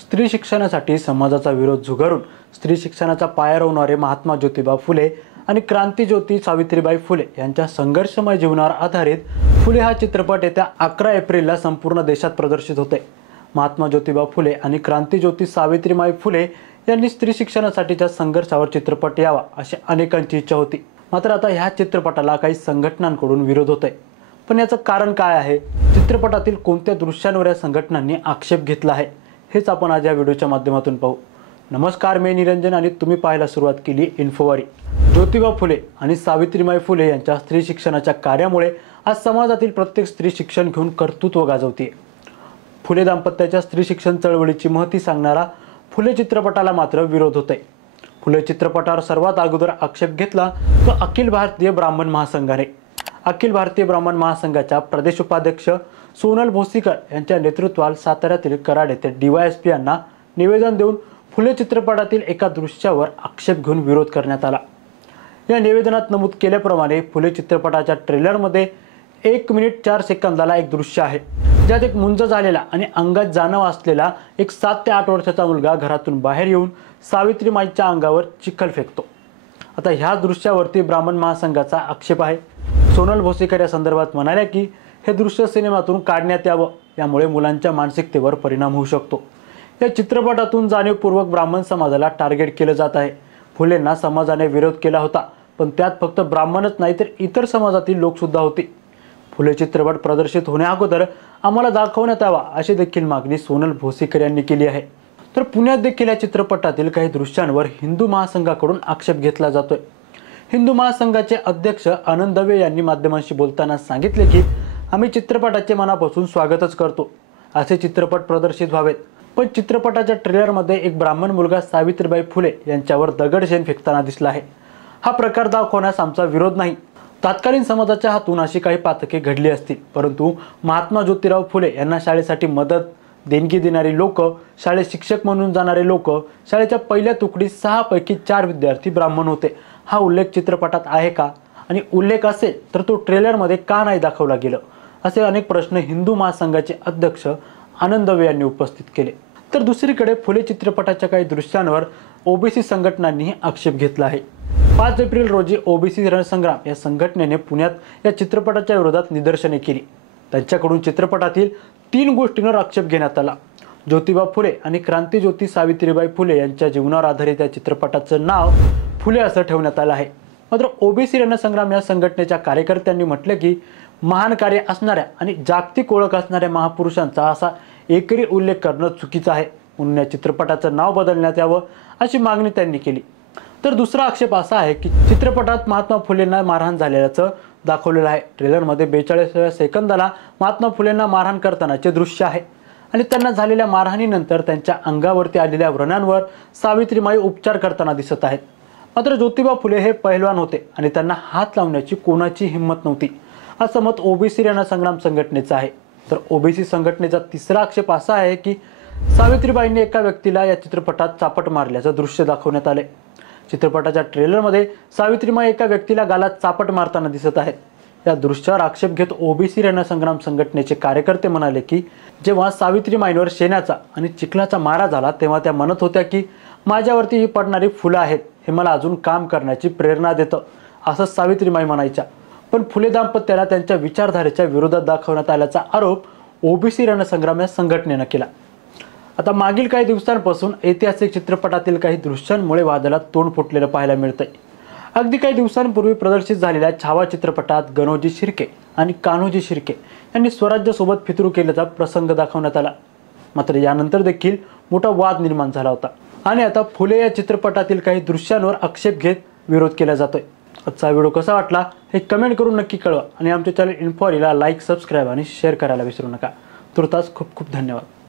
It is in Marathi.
स्त्री शिक्षणासाठी समाजाचा विरोध झुगारून स्त्री शिक्षणाचा पाया रोवणारे महात्मा ज्योतिबा फुले आणि क्रांतीज्योती सावित्रीबाई फुले यांच्या संघर्षमय जीवनावर आधारित फुले हा चित्रपट येत्या 11 एप्रिलला संपूर्ण देशात प्रदर्शित होते। महात्मा ज्योतिबा फुले आणि क्रांतीज्योती सावित्रीबाई फुले यांनी स्त्री शिक्षणासाठीच्या संघर्षावर चित्रपट यावा अशी अनेकांची इच्छा होती। मात्र आता ह्या चित्रपटाला काही संघटनांकडून विरोध होतोय। पण याचं कारण काय आहे? चित्रपटातील कोणत्या दृश्यांवर या संघटनांनी आक्षेप घेतला आहे हेच आपण आज या व्हिडिओच्या माध्यमातून पाहू। नमस्कार, मी निरंजन आणि तुम्ही पाहायला सुरुवात केली इन्फोवारी। ज्योतिबा फुले आणि सावित्रीबाई फुले यांच्या स्त्री शिक्षणाच्या कार्यामुळे आज समाजातील प्रत्येक स्त्री शिक्षण घेऊन कर्तृत्व गाजवते। फुले दाम्पत्याच्या स्त्री शिक्षण चळवळीची महती सांगणारा फुले चित्रपटाला मात्र विरोध होते। फुले चित्रपटावर सर्वात अगोदर आक्षेप घेतला तो अखिल भारतीय ब्राह्मण महासंघाने। अखिल भारतीय ब्राह्मण महासंघाच्या प्रदेश उपाध्यक्ष सोनल भोसीकर यांच्या नेतृत्वात साताऱ्यातील कराड येथे DYSP यांना निवेदन देऊन फुले चित्रपटातील एका दृश्यावर आक्षेप घेऊन विरोध करण्यात आला। या निवेदनात नमूद केल्याप्रमाणे फुले चित्रपटाच्या ट्रेलरमध्ये 1 मिनिट 4 सेकंदाला एक दृश्य आहे, ज्यात एक मुंज झालेला आणि अंगात जाणव असलेला एक 7 ते 8 वर्षाचा मुलगा घरातून बाहेर येऊन सावित्रीमाईच्या अंगावर चिखल फेकतो। आता ह्या दृश्यावरती ब्राह्मण महासंघाचा आक्षेप आहे। सोनल भोसीकर या संदर्भात म्हणाल्या की हे दृश्य सिनेमातून काढण्यात यावं, यामुळे मुलांच्या मानसिकतेवर परिणाम होऊ शकतो। या चित्रपटातून जाणीवपूर्वक ब्राह्मण समाजाला टार्गेट केलं जात आहे। फुलेंना समाजाने विरोध केला होता, पण त्यात फक्त ब्राह्मणच नाही तर इतर समाजातील लोक सुद्धा होते। फुले चित्रपट प्रदर्शित होण्याअगोदर आम्हाला दाखवण्यात यावा अशी देखील मागणी सोनल भोसीकर यांनी केली आहे। तर पुण्यात देखील या चित्रपटातील काही दृश्यांवर हिंदू महासंघाकडून आक्षेप घेतला जातोय। हिंदू महासंघाचे अध्यक्ष आनंद दवे यांनी माध्यमांशी बोलताना सांगितले की आम्ही चित्रपटाचे मनापासून स्वागतच करतो, असे चित्रपट प्रदर्शित व्हावेत। पण चित्रपटाच्या ट्रेलरमध्ये एक ब्राह्मण मुलगा सावित्रीबाई फुले यांच्यावर दगडशेण फेकताना दिसला आहे। हा प्रकार दाखवण्यास आमचा विरोध नाही। तत्कालीन समाजाच्या हातून अशी काही पातके घडली असतील, परंतु महात्मा ज्योतिराव फुले यांना शाळेसाठी मदत देणगी देणारी लोक, शाळेत शिक्षक म्हणून जाणारे लोक, शाळेच्या पहिल्या तुकडीत 6 पैकी 4 विद्यार्थी ब्राह्मण होते। हा उल्लेख चित्रपटात आहे का? आणि उल्लेख असेल तर तो ट्रेलरमध्ये का नाही दाखवला गेला? असे अनेक प्रश्न हिंदू महासंघाचे अध्यक्ष आनंद दवे यांनी उपस्थित केले। तर दुसरीकडे फुले चित्रपटाच्या काही दृश्यांवर ओबीसी संघटनांनीही आक्षेप घेतला आहे। 5 एप्रिल रोजी ओबीसी रणसंग्राम या संघटनेने पुण्यात या चित्रपटाच्या विरोधात निदर्शने केली। त्यांच्याकडून चित्रपटातील 3 गोष्टींवर आक्षेप घेण्यात आला। ज्योतिबा फुले आणि क्रांतीज्योती सावित्रीबाई फुले यांच्या जीवनावर आधारित या चित्रपटाचं नाव फुले असं ठेवण्यात आलं आहे। मात्र ओबीसी रणसंग्राम या संघटनेच्या कार्यकर्त्यांनी म्हटलं की महान कार्य असणाऱ्या आणि जागतिक ओळख असणाऱ्या महापुरुषांचा असा एकरी उल्लेख करणं चुकीचं आहे, म्हणून या चित्रपटाचं नाव बदलण्यात यावं अशी मागणी त्यांनी केली। तर दुसरा आक्षेप असा आहे की चित्रपटात महात्मा फुलेंना मारहाण झाल्याचं दाखवलेलं आहे। ट्रेलरमध्ये 42व्या सेकंदाला महात्मा फुलेंना मारहाण करतानाचे दृश्य आहे आणि त्यांना झालेल्या मारहाणीनंतर त्यांच्या अंगावरती आलेल्या व्रणांवर सावित्रीमाई उपचार करताना दिसत आहेत। मात्र ज्योतिबा फुले हे पहिलवान होते आणि त्यांना हात लावण्याची कोणाची हिंमत नव्हती, असं मत ओबीसी रणसंग्राम संघटनेचं आहे। तर ओबीसी संघटनेचा तिसरा आक्षेप असा आहे की सावित्रीबाईंनी एका व्यक्तीला या चित्रपटात चापट मारल्याचं दृश्य दाखवण्यात आले। चित्रपटाच्या ट्रेलरमध्ये सावित्रीमाई एका व्यक्तीला गालात चापट मारताना दिसत आहेत। या दृश्यावर आक्षेप घेत ओबीसी रणसंग्राम संघटनेचे कार्यकर्ते म्हणाले की जेव्हा सावित्रीमाईंवर शेणाचा आणि चिखलाचा मारा झाला तेव्हा त्या म्हणत होत्या की माझ्यावरती ही पडणारी फुलं आहेत, हे मला अजून काम करण्याची प्रेरणा देतं, असं सावित्रीमाई म्हणायच्या। पण फुले दाम्पत्याला त्यांच्या विचारधारेच्या विरोधात दाखवण्यात आल्याचा आरोप ओबीसी रणसंग्राम या संघटनेनं केला। आता मागील काही दिवसांपासून ऐतिहासिक चित्रपटातील काही दृश्यांमुळे वादाला तोंड फुटलेलं पाहायला मिळतंय। अगदी काही दिवसांपूर्वी प्रदर्शित झालेल्या छावा चित्रपटात गणोजी शिर्के आणि कान्होजी शिर्के यांनी स्वराज्यासोबत फितरू केल्याचा प्रसंग दाखवण्यात आला। मात्र यानंतर देखील मोठा वाद निर्माण झाला होता आणि आता फुले या चित्रपटातील काही दृश्यांवर आक्षेप घेत विरोध केला जातोय। आजचा व्हिडिओ कसा वाटला हे कमेंट करून नक्की कळवा आणि आमच्या चॅनल इन्फोवारीला लाईक, सबस्क्राईब आणि शेअर करायला विसरू नका। तुर्तास खूप खूप धन्यवाद।